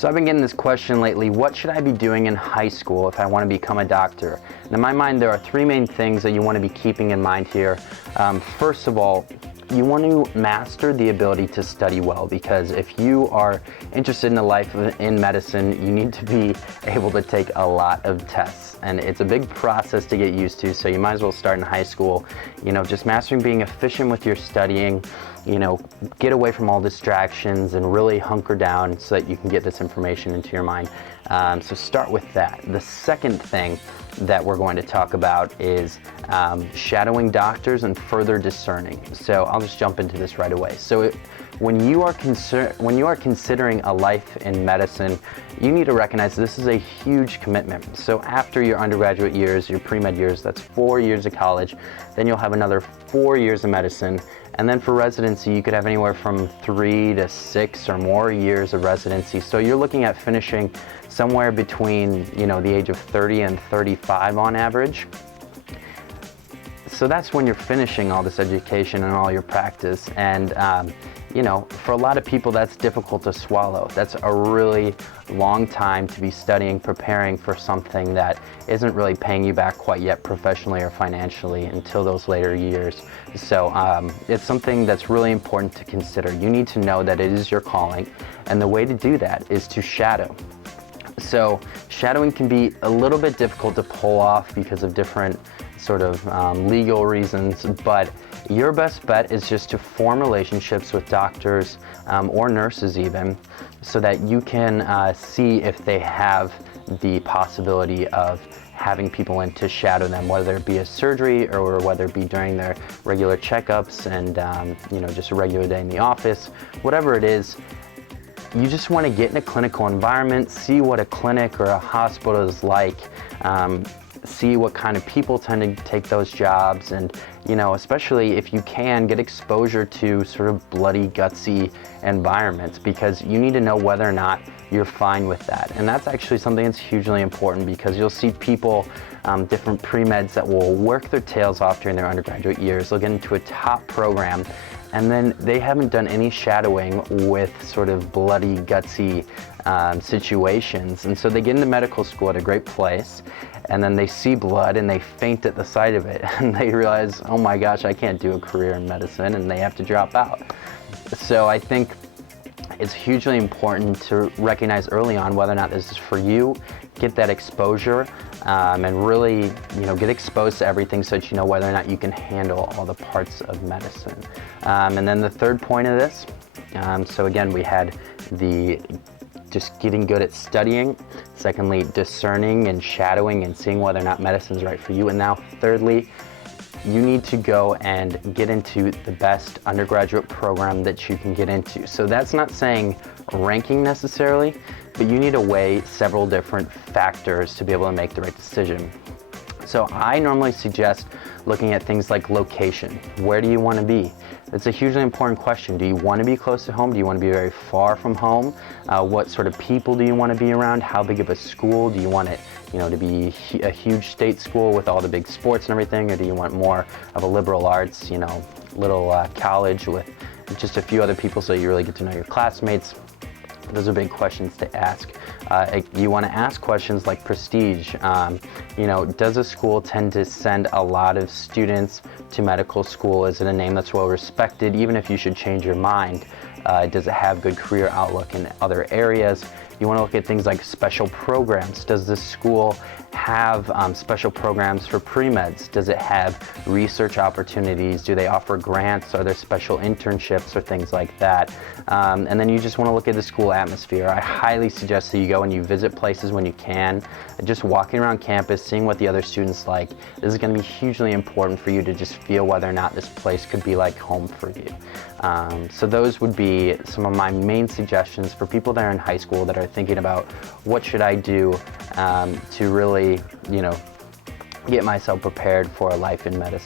So I've been getting this question lately: what should I be doing in high school if I want to become a doctor? And in my mind, there are three main things that you want to be keeping in mind here. First of all, you want to master the ability to study well, because if you are interested in a life in medicine, you need to be able to take a lot of tests. And it's a big process to get used to, so you might as well start in high school. Just mastering being efficient with your studying, get away from all distractions and really hunker down so that you can get this information into your mind. So start with that. The second thing that we're going to talk about is shadowing doctors and further discerning. So I'll just jump into this right away. So when you are considering a life in medicine, you need to recognize this is a huge commitment. So after your undergraduate years, your pre-med years, that's 4 years of college, then you'll have another 4 years of medicine. And then for residency, you could have anywhere from 3 to 6 or more years of residency. So you're looking at finishing somewhere between, the age of 30 and 35 on average. So that's when you're finishing all this education and all your practice. And, for a lot of people, that's difficult to swallow. That's a really long time to be studying, preparing for something that isn't really paying you back quite yet professionally or financially until those later years. So it's something that's really important to consider. You need to know that it is your calling, and the way to do that is to shadow. So shadowing can be a little bit difficult to pull off because of different sort of legal reasons, but your best bet is just to form relationships with doctors or nurses even, so that you can see if they have the possibility of having people in to shadow them, whether it be a surgery or whether it be during their regular checkups and just a regular day in the office. Whatever it is, you just want to get in a clinical environment, see what a clinic or a hospital is like, see what kind of people tend to take those jobs, and especially if you can, get exposure to sort of bloody, gutsy environments, because you need to know whether or not you're fine with that. And that's actually something that's hugely important, because you'll see people, different pre-meds that will work their tails off during their undergraduate years. They'll get into a top program, and then they haven't done any shadowing with sort of bloody, gutsy situations. And so they get into medical school at a great place, and then they see blood and they faint at the sight of it, and they realize, oh my gosh, I can't do a career in medicine, and they have to drop out. So I think it's hugely important to recognize early on whether or not this is for you, get that exposure, and really, get exposed to everything so that you know whether or not you can handle all the parts of medicine. And then the third point of this, so again, we had just getting good at studying. Secondly, discerning and shadowing and seeing whether or not medicine is right for you. And now thirdly, you need to go and get into the best undergraduate program that you can get into. So that's not saying ranking necessarily, but you need to weigh several different factors to be able to make the right decision. So I normally suggest looking at things like location. Where do you want to be? It's a hugely important question. Do you want to be close to home? Do you want to be very far from home? What sort of people do you want to be around? How big of a school? Do you want it, to be a huge state school with all the big sports and everything? Or do you want more of a liberal arts, little college with just a few other people so you really get to know your classmates? Those are big questions to ask. You want to ask questions like prestige. Does a school tend to send a lot of students to medical school? Is it a name that's well respected, even if you should change your mind? Does it have good career outlook in other areas? You want to look at things like special programs. Does this school have special programs for pre-meds? Does it have research opportunities? Do they offer grants? Are there special internships or things like that? And then you just want to look at the school atmosphere. I highly suggest that you go and you visit places when you can. Just walking around campus, seeing what the other students like. This is going to be hugely important for you to just feel whether or not this place could be like home for you. So those would be some of my main suggestions for people that are in high school that are thinking about what should I do to really, get myself prepared for a life in medicine.